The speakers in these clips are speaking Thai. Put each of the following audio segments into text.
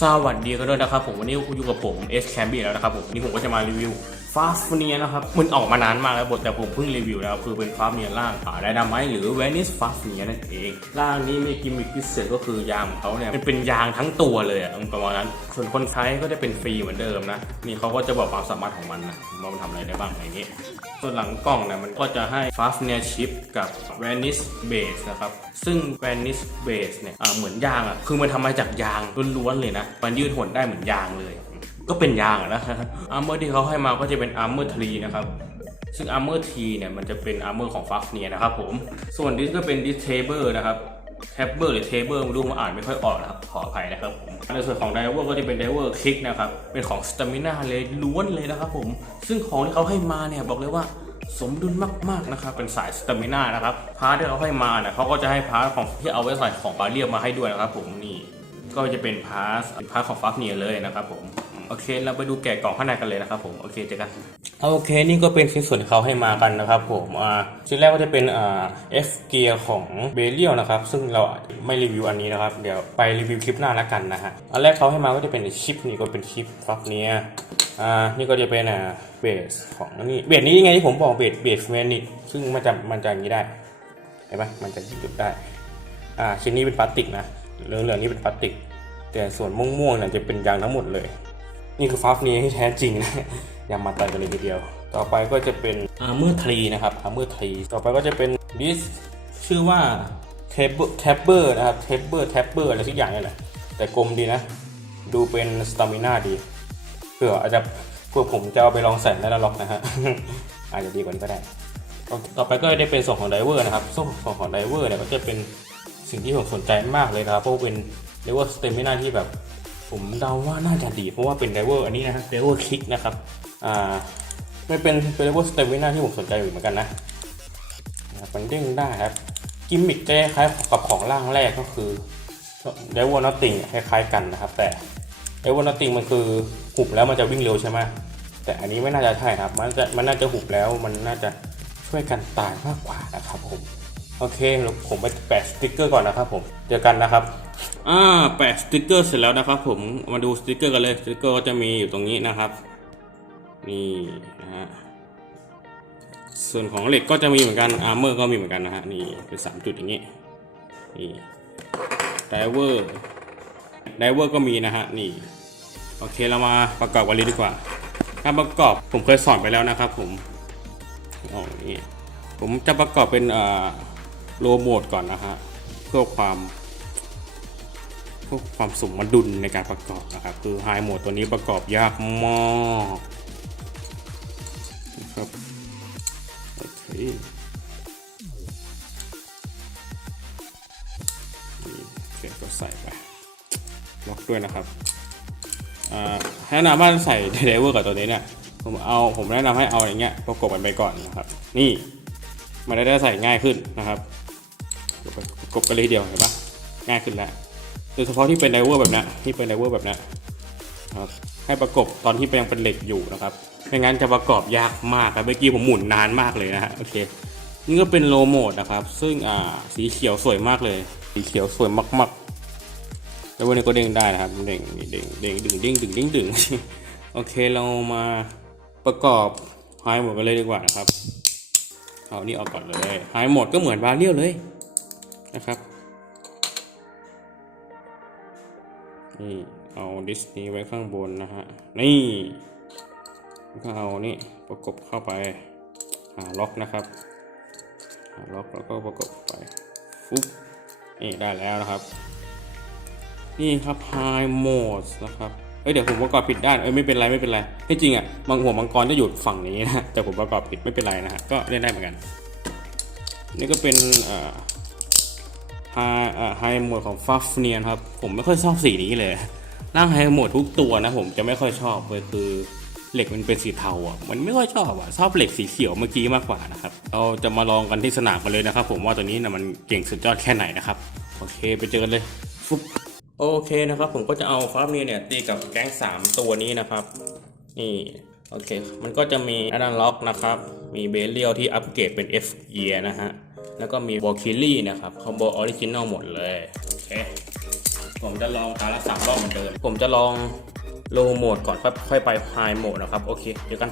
สวัสดีกันด้วยนะครับผมวันนี้อยู่กับผมเอสแคมบี้แล้วนะครับผมวันนี้ผมก็จะมารีวิว ฟาสเนียนะครับ มันออกมานานมากแล้วบทแต่ผมเพิ่งรีวิวนะครับคือเป็นฟาสเนียร่างอ่าไดนาไมหรือเวนิสฟาสเนียนั่นเอง ร่างนี้มีกิมมิคพิเศษก็คือยางของเขาเนี่ยมันเป็นยางทั้งตัวเลยอะประมาณนั้น ส่วนคนใช้ก็จะเป็นฟรีเหมือนเดิมนะ นี่เขาก็จะบอกความสามารถของมันนะว่ามันทำอะไรได้บ้างอย่างนี้ ส่วนหลังกล่องเนี่ยมันก็จะให้ Fafnir Chip กับ Vanish Base นะครับ ซึ่ง Vanish Base เนี่ยเหมือนยางอะคือมันทำมาจากยางล้วนๆเลยนะ มันยืดหดได้เหมือนยางเลย ก็เป็นยางนะอาร์เมอร์ที่เขาให้มาก็จะเป็น Armor 3นะครับซึ่ง Armor T เนี่ยมันจะเป็น Armor ของ Fafnir นะครับผม ส่วนดิสก็เป็น Dis Saber นะครับแทบเบอร์หรือเทเบอร์ไม่รู้ผมอ่านไม่ค่อยออกนะครับ ขออภัยนะครับผมในส่วนของไดเวอร์ก็จะเป็นไดเวอร์คลิกนะครับ เป็นของสตามินาเลยล้วนเลยนะครับผม ซึ่งของที่เขาให้มาเนี่ยบอกเลยว่าสมดุลมากๆนะครับ เป็นสายสตามินานะครับ พาร์ทที่เขาให้มาเนี่ยเขาก็จะให้พาร์ทของที่เอาไว้ใส่ของบาเรียมมาให้ด้วยนะครับผมนี่ ก็จะเป็นพาร์ทพาร์ทของฟักเนียเลยนะครับผม โอเค เราไปดูแกะกล่องข้างในกันเลยนะครับผมโอเคเจอกันโอเคนี่ก็เป็นชิ้นส่วนที่เขาให้มากันนะครับผมอ่าชิ้นแรกก็จะเป็นอ่า F เกียร์ของเบเลียลนะครับซึ่งเราไม่รีวิวอันนี้นะครับ เดี๋ยวไปรีวิวคลิปหน้าแล้วกันนะฮะอันแรกเขาให้มาก็จะเป็นชิปนี่ก็เป็นชิปฟักเนี้ยอ่านี่ก็จะเป็นอ่าเบสของนี่เบสนี้ยังไงที่ผมบอกเบสเบสเมนิกซึ่งมันจะมันจะอย่างนี้ได้เห็นปะมันจะหยุดได้อ่าชิ้นนี้เป็นพลาสติกนะเหลืองๆนี่เป็นพลาสติก แต่ส่วนม่วงๆเนี่ยจะเป็นยางทั้งหมดเลย นี่คือฟัฟเนี้ที่แท้จริงนะอย่ามาตัดกันเลยทีเดียว ต่อไปก็จะเป็นอาร์เมอร์ทรีนะครับอาร์เมอร์ทรีต่อไปก็จะเป็นดิสชื่อว่าแคปเบอร์แคปเบอร์นะครับแคปเบอร์แท็บเบอร์อะไรสักอย่างนี่แหละแต่กลมดีนะ ดูเป็นสตามิน่าดีเผื่ออาจจะเพื่อผมจะเอาไปลองใส่ในนล็อกนะฮะอาจจะดีกว่านี้ก็ได้ ต่อไปก็ได้เป็นส่วนของไดเวอร์นะครับส่วนของไดเวอร์เนี่ยก็จะเป็นสิ่งที่ผมสนใจมากเลยนะครับเพราะว่าเป็นไดเวอร์สเตมิน่าที่แบบ ผมเดาว่าน่าจะดีเพราะว่าเป็นไดเวอร์อันนี้นะครับไดเวอร์คิกนะครับอ่าไม่เป็นเป็นไดเวอร์สเตมิน่าที่ผมสนใจอยู่เหมือนกันนะนะมันเด้งได้ครับกิมมิคจะคล้ายกับของร่างแรกก็คือไดเวอร์นอตติงคล้ายๆกันนะครับ แต่ไดเวอร์นอตติงมันคือหุบแล้วมันจะวิ่งเร็วใช่ไหมแต่อันนี้ไม่น่าจะใช่ครับ มันจะมันน่าจะหุบแล้วมันน่าจะช่วยกันตายมากกว่านะครับผม โอเคผมไปแปะสติ๊กเกอร์ก่อนนะครับผม เจอกันนะครับ อ่าแปะสติกเกอร์เสร็จแล้วนะครับ ผมมาดูสติกเกอร์กันเลยสติกเกอร์ก็จะมีอยู่ตรงนี้นะครับ นี่นะฮะส่วนของเหล็กก็จะมีเหมือนกันอาร์เมอร์ก็มีเหมือนกันนะฮะนี่เป็นสามจุดอย่างนี้นี่ไดเวอร์ไดเวอร์ก็มีนะฮะนี่โอเคเรามาประกอบกันเลยดีกว่าการประกอบผมเคยสอนไปแล้วนะครับ ผมอ๋อนี่ผมจะประกอบเป็นอ่าโลโมดก่อนนะฮะเพื่อความ เพื่อความสมดุลในการประกอบนะครับ คือไฮโหมดตัวนี้ประกอบยากมากนะครับโอเคนี่โอเคก็ใส่ไปล็อกด้วยนะครับแนะนำว่าใส่ไดเวอร์กับตัวนี้เนี่ยผมเอาผมแนะนำให้เอาอย่างเงี้ยประกบกันไปก่อนนะครับ นี่มันได้ใส่ง่ายขึ้นนะครับกดไปกดไปเลยทีเดียวเห็นปะง่ายขึ้นแล้ว โดยเฉพาะที่เป็นไดเวอร์แบบนี้ที่เป็นไดเวอร์แบบนี้ครับให้ประกบตอนที่ยังเป็นเหล็กอยู่นะครับไม่งั้นจะประกอบยากมากครับเมื่อกี้ผมหมุนนานมากเลยนะฮะโอเคนี่ก็เป็นโลโมดนะครับ ซึ่งอ่าสีเขียวสวยมากเลย สีเขียวสวยมากๆ แล้ววันนี้ก็เด้งได้นะครับเด้งเด้งเด้งดึงดึงดึงดึงดึงโอเคเรามาประกอบไฮหมดกันเลยดีกว่านะครับเอานี่ออกก่อนเลยหายหมดก็เหมือนบาเรียลเลยนะครับ นี่เอาดิสนีย์ไว้ข้างบนนะฮะ นี่ก็เอานี่ประกบเข้าไปหาล็อกนะครับหาล็อกแล้วก็ประกบไปฟุ๊บนี่ได้แล้วนะครับ นี่ครับ High Mode นะครับเอ้ยเดี๋ยวผมประกอบผิดด้านเอ้ยไม่เป็นไรไม่เป็นไรที่จริงอะบางหัวมังกรจะอยู่ฝั่งนี้นะแต่ผมประกอบผิดไม่เป็นไรนะฮะก็เล่นได้เหมือนกัน นี่ก็เป็นอ่า ไฮไฮโหมดของฟัฟเนียนครับ ผมไม่ค่อยชอบสีนี้เลยร่างไฮโหมดทุกตัวนะผมจะไม่ค่อยชอบเลยคือเหล็กมันเป็นสีเทาอะ มันไม่ค่อยชอบอะ ชอบเหล็กสีเขียวเมื่อกี้มากกว่านะครับ เราจะมาลองกันที่สนามกันเลยนะครับ ผมว่าตัวนี้นะมันเก่งสุดยอดแค่ไหนนะครับ โอเคไปเจอกันเลยฟุ๊บโอเคนะครับ ผมก็จะเอาฟาร์มเนียเนี่ยตีกับแก๊ง3ตัวนี้นะครับ นี่โอเค มันก็จะมีอ d ด n ล็อกนะครับ มีเบเรียลที่อัปเกรดเป็น F Gear นะฮะ แล้วก็มีบอคิลี่นะครับคอมโบออริจินอลหมดเลย โอเค ผมจะลองตาละสามรอบเหมือนเดิม ผมจะลองโลโหมดก่อนค่อยค่อยไปไฮโหมดนะครับ โอเค เดี๋ยวกัน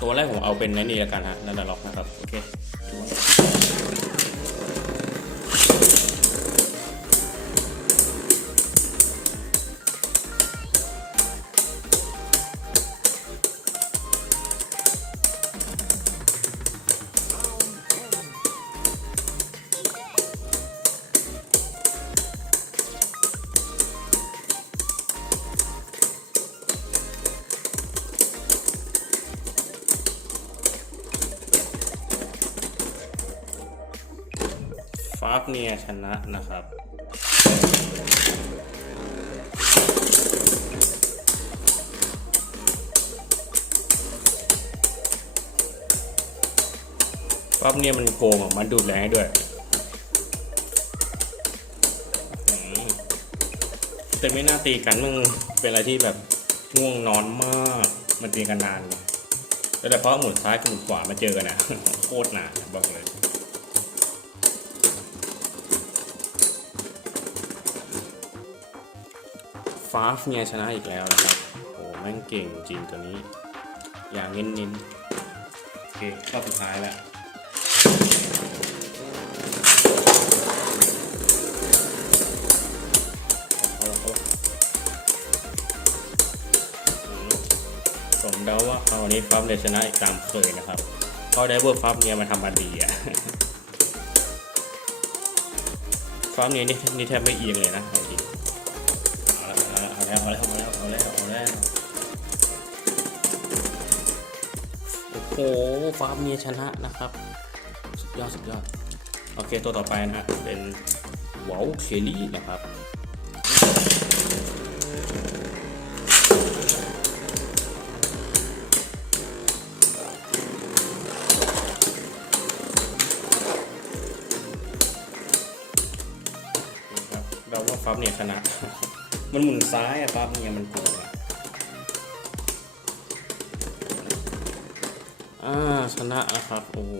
ตัวแรกผมเอาเป็นนนี่แล้วกันฮะนันดล็อกนะครับ โอเค เนี่ยชนะนะครับฟาฟเนี่ยมันโกงอะมันดูดแรงให้ด้วยแต่ไม่น่าตีกันมึงเป็นอะไรที่แบบง่วงนอนมาก มันตีกันนานเลยแล้วแต่เพราะหมุนซ้ายกับหมุนขวามาเจอกันนะโคตรหนาบอกเลย ฟาฟเนี่ยชนะอีกแล้วนะครับโอ้แม่งเก่งจริงตัวนี้ อย่างเน้นๆ โอเครอบสุดท้ายแล้วเอาละเอาละอืมผมเดาว่าคราวนี้ฟาฟเนี่ยชนะอีกตามเคยนะครับ เพราะไดเวอร์ฟาฟเนี่ยมันทำมาดีอะฟาฟเนี่ยนี่แทบไม่เอียงเลยนะจริงเอาแล้ว เอาแล้วเอาแล้วเอาแล้วเอาแล้วโอ้โหฟาร์มเมียชนะนะครับ สุดยอดสุดยอด โอเคตัวต่อไปนะฮะเป็นวอลเคลลี่นะครับเราว่าฟาร์มเนี่ยชนะ มันหมุนซ้ายอะฟาร์มเนี่ยมันโกงอะอ่าชนะนะครับ โอ้โห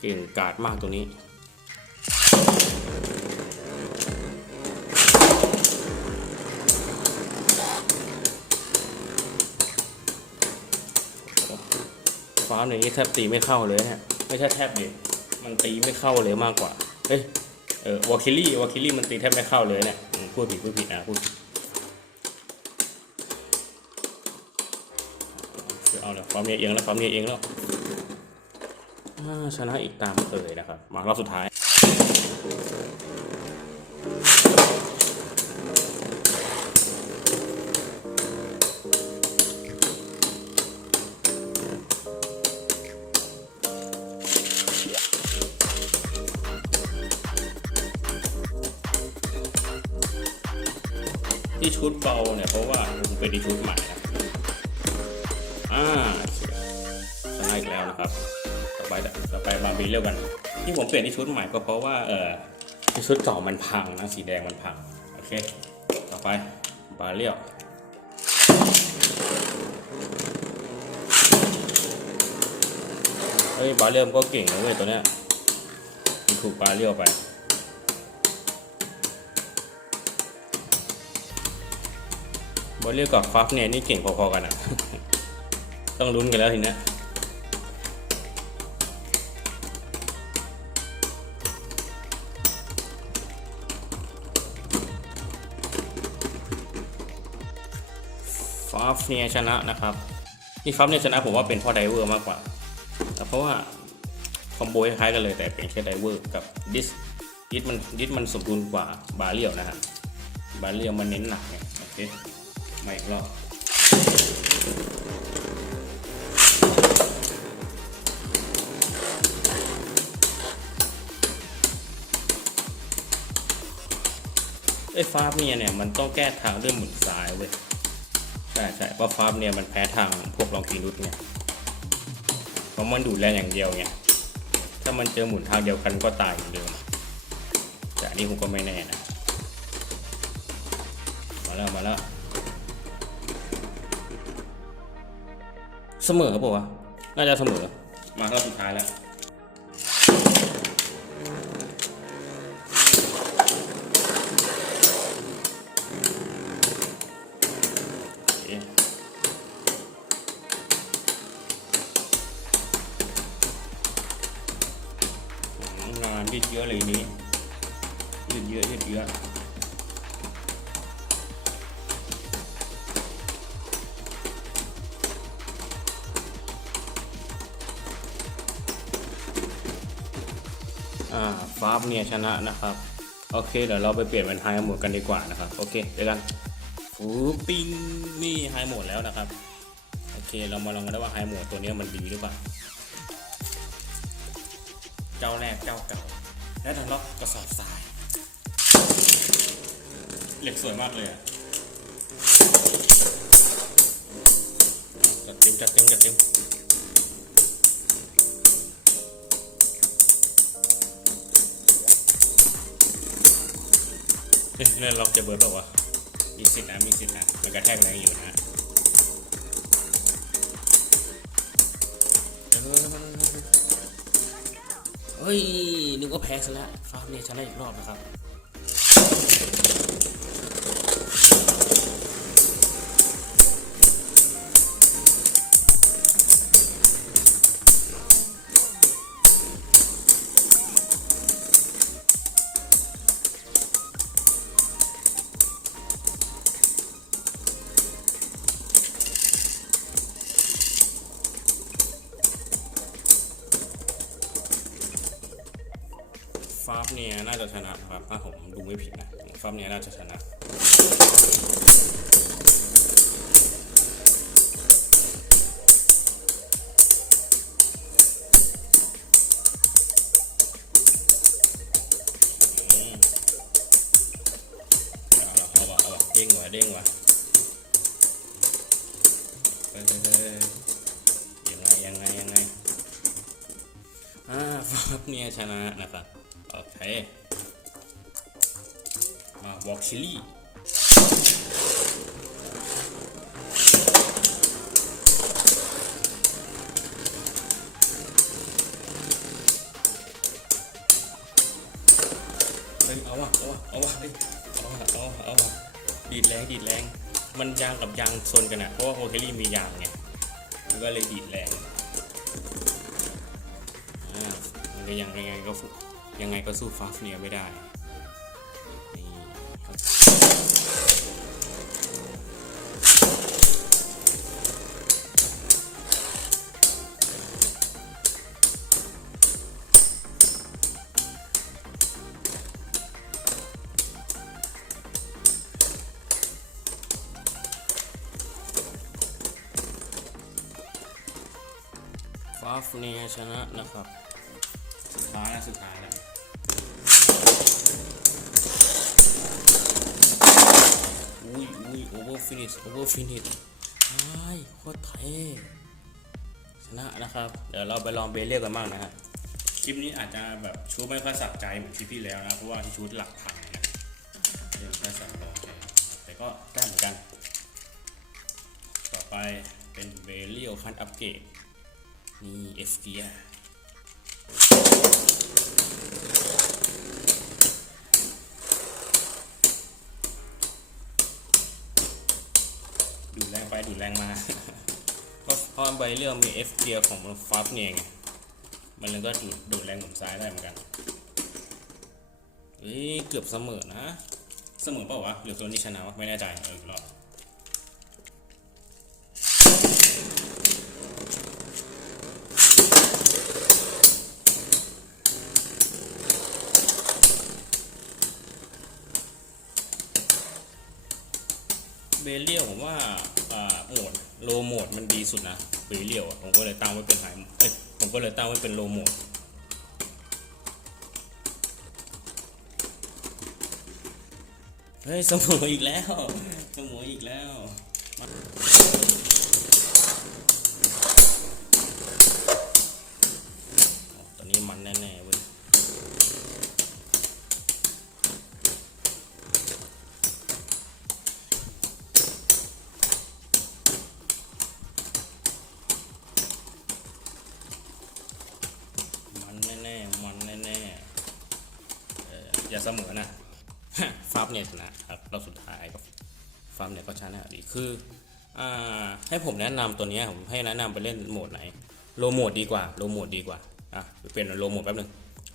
เก่งกาจมากตัวนี้ฟ้าร์มอย่างนี้แทบตีไม่เข้าเลยเนี่ยไม่ใช่แทบดิมันตีไม่เข้าเลยมากกว่า เฮ้ย เออวอคิลี่วอคิลี่มันตีแทบไม่เข้าเลยเนี่ย พูดผิดพูดผิดนะพูดเอาแลยความเนียเอียงแล้วความเนียเอียงแล้วชนะอีกตามเคยนะครับ มารอบสุดท้ายาเนี่ยเพราะว่าผมเป็นที่ชุดใหม่นะอ่าชนะอีกแล้วนะครับ ต่อไปต่อไปมาบีเรียกกัน ที่ผมเปลี่ยนที่ชุดใหม่ก็เพราะว่าเออที่ชุดเก่ามันพังนะสีแดงมันพังโอเค ต่อไปบาเรียวเฮ้ยบาเรียวมันก็เก่งนะเว้ยตัวเนี้ยถูกบาเรียวไป บอลเรียกกับฟักเนี่ยนี่เก่งพอๆกันอะ ต้องลุ้นกันแล้วทีเนี้ยฟัฟเนี่ยชนะนะครับที่ฟัฟเนี่ยชนะผมว่าเป็นพ่อไดเวอร์มากกว่าแต่เพราะว่าคอมโบคล้ายกันเลยแต่เป็นแค่ไดเวอร์กับดิสดิสมันดิสมันสมดุลกว่าบาเรียวนะฮะบาเรียวมันเน้นหนักไงโอเค มาอีกรอบไอ้ฟาร์มเนี่ยเนี่ยมันต้องแก้ทางด้วยหมุนซ้ายเว้ยใช่ใช่เพราะฟาร์มเนี่ยมันแพ้ทางพวกลองกีนุสเนี่ยเพราะมันดูดแรงอย่างเดียวไงถ้ามันเจอหมุนทางเดียวกันก็ตายเหมือนเดิมแต่อันนี้ผมก็ไม่แน่นะมาแล้วมาแล้ว เสมอป่าวะน่าจะเสมอ มารอบสุดท้ายแล้ว อ่าฟ้าบเนี่ยชนะนะครับ โอเคเดี๋ยวเราไปเปลี่ยนเป็นไฮโหมดกันดีกว่านะครับ โอเคเดี๋ยวกันฟูปิ้งนี่ไฮโหมดแล้วนะครับ โอเคเรามาลองกันได้ว่าไฮโหมดตัวนี้มันดีหรือเปล่า เจ้าแรกเจ้าเก่า และทางล็อกกระสอบทราย เหล็กสวยมากเลยอะจัดเต็มจัดเต็มจัดเต็ม เอ๊ะแล้วล็อกจะเบิร์ดเปล่าวะมีสิทธิ์นะมีสิทธิ์นะมันกระแทกแรงอยู่นะเฮ้ยนึกว่าแพ้ซะแล้วฟาร์มเนี่ยชนะอีกรอบนะครับ จะชนะครับถ้าผมดูไม่ผิดนะฟาร์มเนี่ยน่าจะชนะเด้งว่ะเด้งว่ะเฮ้ยเฮ้ยเฮ้ยยังไงยังไงยังไงอ่าฟับเนี่ยชนะนะครับ โอเค วอล์กชิลี่เฮ้ยเอาวะเอาวะเอาวะเฮ้ยเอาวะเอาวะเอาวะดีดแรงดีดแรง มันยางกับยางชนกันอะเพราะว่าโฮเทลลี่มียางไงมันก็เลยดีดแรงอ่ามันก็ยังยังไงก็ฟุยังไงก็สู้ฟาฟเนียไม่ได้ ฟาฟเนียชนะนะครับสุดท้ายแล้วสุดท้ายแล้วอุ้ยอุ้ยโอเวอร์ฟินิชโอเวอร์ฟินิชใช่โคตรเท่ชนะนะครับ เดี๋ยวเราไปลองเบเรียกันบ้างนะฮะคลิปนี้อาจจะแบบชูไม่ค่อยสับใจเหมือนคลิปที่แล้วนะ เพราะว่าที่ชูหลักพันนะเดี๋ยวแค่สับลงแต่ก็ได้เหมือนกัน ต่อไปเป็นเบเรียขั้นอัปเกรด นี่เอฟเกียร์ดูแรงไปดูแรงมาเพราะเพราะใบเรื่องมี F เกียร์ของฟับเนี่ยไงมันเลยก็ดูดดูดแรงหมุนซ้ายได้เหมือนกันเฮ้ยเกือบเสมอนะ เสมอเปล่าวะหรือตัวนี้ชนะวะไม่แน่ใจเออรอบ โหมดโลโหมดมันดีสุดนะเบเรียวผมก็เลยตั้งไว้เป็นไฮเอ้ยผมก็เลยตั้งไว้เป็นโลโหมดเฮ้ยสมออีกแล้วสมออีกแล้วมาตอนนี้มันแน่ๆเว้ย เสมอนะฟาร์มเนี่ยชนะครับเราสุดท้ายก็ฟาร์มเนี่ยก็ชนะดีคืออ่าให้ผมแนะนำตัวนี้ผมให้แนะนำไปเล่นโหมดไหนโลโหมดดีกว่าโลโหมดดีกว่าอะเปลี่ยนโลโหมดแป๊บนึง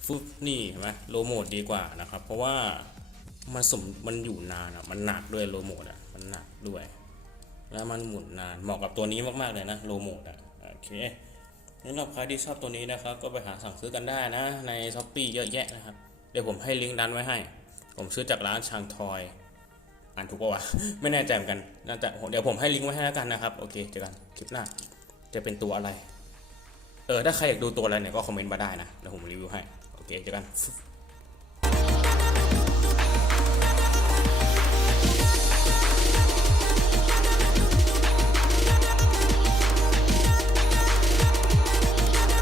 ฟึบนี่เห็นไหมโลโหมดดีกว่านะครับ เพราะว่ามันสมมันอยู่นานอะมันหนักด้วยโลโหมดอะมันหนักด้วย แล้วมันหมุนนานเหมาะกับตัวนี้มากๆเลยนะโลโหมดอะโอเคสำหรับใครที่ชอบตัวนี้นะครับ ก็ไปหาสั่งซื้อกันได้นะ ในช้อปปีเยอะแยะนะครับ เดี๋ยวผมให้ลิงก์ดันไว้ให้ ผมซื้อจากร้านชางทอย อ่านถูกปะวะ ไม่แน่ใจเหมือนกันน่าจะเดี๋ยวผมให้ลิงก์ไว้ให้แล้วกันนะครับ โอเค เจอกันคลิปหน้า จะเป็นตัวอะไร เออ ถ้าใครอยากดูตัวอะไรเนี่ยก็คอมเมนต์มาได้นะ เดี๋ยวผมรีวิวให้ โอเค เจอกัน